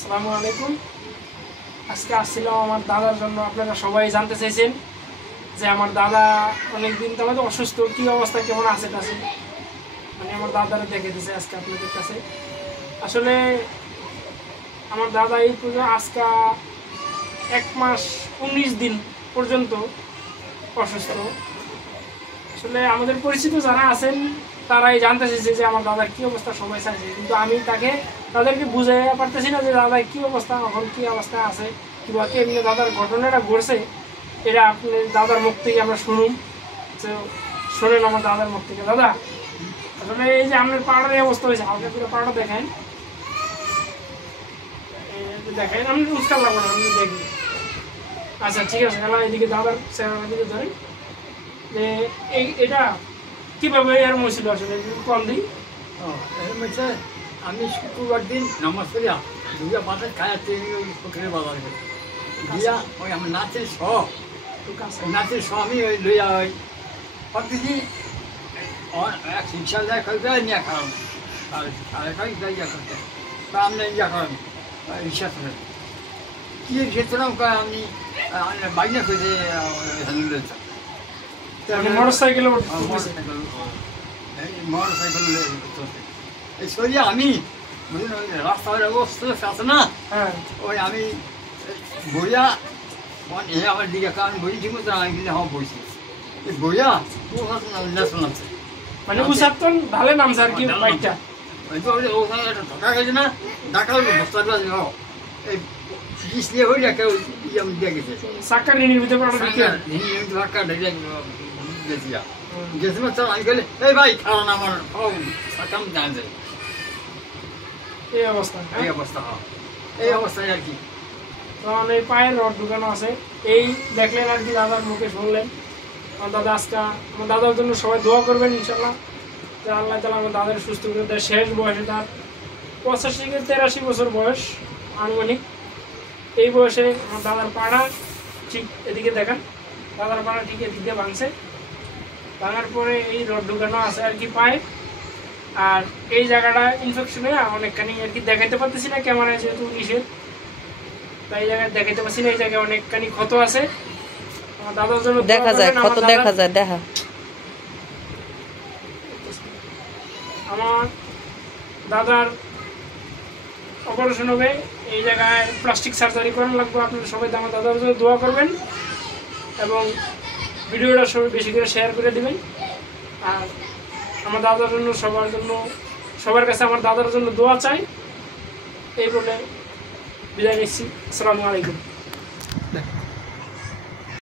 আসসালামু আলাইকুম। আজকে আসছিলাম আমার দাদার জন্য। আপনারা সবাই জানতে চাইছেন যে আমার দাদা অনেকদিন তো আমাদের অসুস্থ, কী অবস্থা, কেমন আছে কাছে, মানে আমার দাদারা দেখে দিয়েছে আজকে আপনাদের কাছে। আসলে আমার দাদা এই পুজো আজকে 1 মাস 19 দিন পর্যন্ত অসুস্থ। আসলে আমাদের পরিচিত যারা আছেন তারাই জানতে চাইছে যে আমার দাদার কী অবস্থা, সবাই চাইছে, কিন্তু আমি তাদেরকে বুঝাই পারতেছি না যে দাদার কী অবস্থা, এখন কী অবস্থা আছে, কিংবা এমনি দাদার ঘটনাটা ঘটছে এটা আপনি দাদার মুখ থেকে আমরা শুনুন। তো শোনেন আমার দাদার মুখ থেকে। দাদা, আসলে এই যে আপনার পাড়ার এই অবস্থা হয়েছে, হালকা করে পাড়াটা দেখেন, দেখেন আপনি উস্কার লাগবে না, আপনি দেখবেন। আচ্ছা ঠিক আছে, এবার এদিকে দাদার চেহারার দিকে ধরেন যে এটা কীভাবে এর মছিল আসলে কম দিই। আমি শুক্রবার দিন নামাজ পড়িয়া দুইয়া বাজার খায়াতে পুকুরের বাজার দিয়া ওই আমার নাচের শখ আমি ওই লইয়া ওই ভাবতেছি এক শিক্ষা যায় খাইতে নিয়ে খাওয়ান সাড়ে খাই ইয়া করতে তা আমরা ইয়া করেন রিক্সা করে কি খেয়েছিলাম আমি বাইনা করে মোটর সাইকেল সরিয়া আমি রাস্তার অবস্থা আছে না, ওই আমি বইয়া আমার দিকে কারণ বই ঠিক মতো আমি কিন্তু আমার বইছি বইয়া ন্যাশনাল আছে মানে উসাতন ভালো নাম স্যার কি বাইকটা ওই তো ওখানে একটা ঢাকা গেছে না, ঢাকা বস্তাটা এই চিকিৎস নিয়ে হয়ে যাকে আমি দিয়ে গেছে সাক্কার নিয়ে ভিতরে ঢাকা গেছিয়া গেছিলাম তো আমি গেলে এই ভাই কারণ আমার সাকাম জানছে এই অবস্থা এই অবস্থায় আর কি। তখন এই পায়ের রড ঢুকানো আছে, এই দেখলেন আর কি, দাদার মুখে শুনলেন। আমার দাদা আজকে আমার দাদার জন্য সবাই দোয়া করবেন ইনশাল্লাহ, যে আল্লাহ তাআলা আমার দাদার সুস্থ করে দেয়। শেষ বয়সে তার 85 থেকে 83 বছর বয়স আনুমানিক। এই বয়সে আমার দাদার পাড়া ঠিক এদিকে দেখেন, দাদার পাড়া ঠিক এদিকে ভাঙছে, ভাঙার পরে এই রড ঢুকানো আছে আর কি পায়ে। আর এই জায়গাটা ইনফেকশন হয়ে অনেকখানি আর কি দেখাইতে পারতেছি না ক্যামেরায়, যেহেতু নিষেধ, তাই জায়গায় দেখাইতে পারছি না। এই জায়গায় অনেকখানি ক্ষত আছে। আমার দাদার জন্য দেখা যায়, ক্ষত দেখা যায়, দেখা আমার দাদার অপারেশন হবে, এই জায়গায় প্লাস্টিক সার্জারি করানো লাগবে। আপনারা সবাই আমার দাদার জন্য দোয়া করবেন এবং ভিডিওটা সবাই বেশি করে শেয়ার করে দিবেন। আর আমার দাদার জন্য সবার কাছে আমার দাদার জন্য দোয়া চাই। এই বলে বিদায় নিচ্ছি। আসসালামু আলাইকুম।